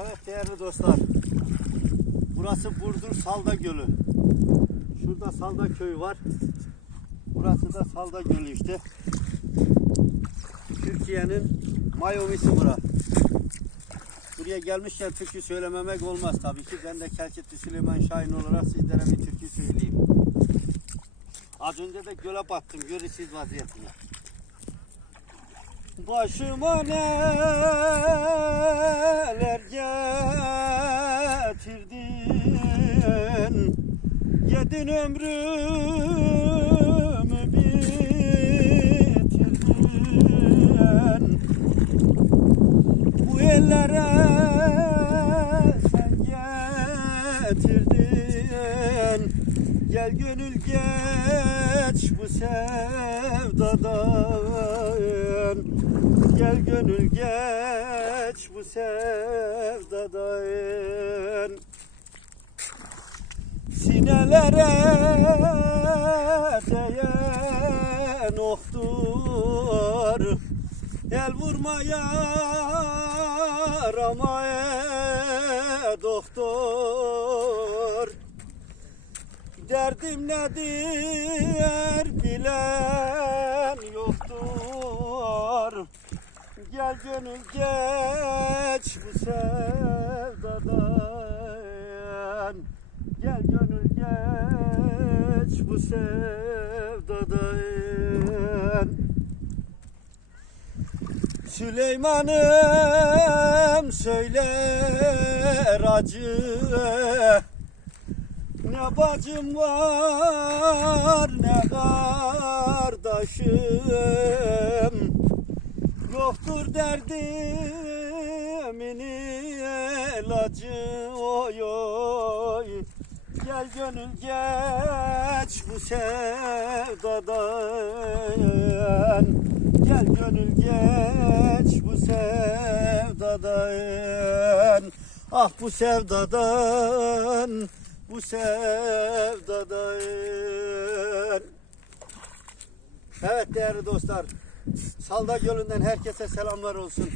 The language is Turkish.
Evet değerli dostlar. Burası Burdur Salda Gölü. Şurada Salda Köyü var. Burası da Salda Gölü işte. Türkiye'nin Mayomisi bura. Buraya gelmişken türkü söylememek olmaz tabii ki. Ben de Kelketli Süleyman Şahin olarak sizlere bir türkü söyleyeyim. Az önce de göle battım. Görürsünüz vaziyetini. Başıma neler getirdin? Yedin ömrümü bitirdin. Bu ellere sen getirdin. Gel gönül geç bu sevdadan Gel gönül geç bu sevdadan Sinelere değen oktur. El vurma yarama ey doktor Derdim nedir bilen yoktur Gel gönül geç bu sevdadan Gel gönül geç bu sevdadan Süleyman'ım söyler acı. Ne bacım var ne kardeşim Yoktur derdimin ilacı oy oy. Gel gönül geç bu sevdadan. Gel gönül geç bu sevdadan. Ah bu sevdadan bu sevdadan. Evet değerli dostlar Salda Gölü'nden herkese selamlar olsun.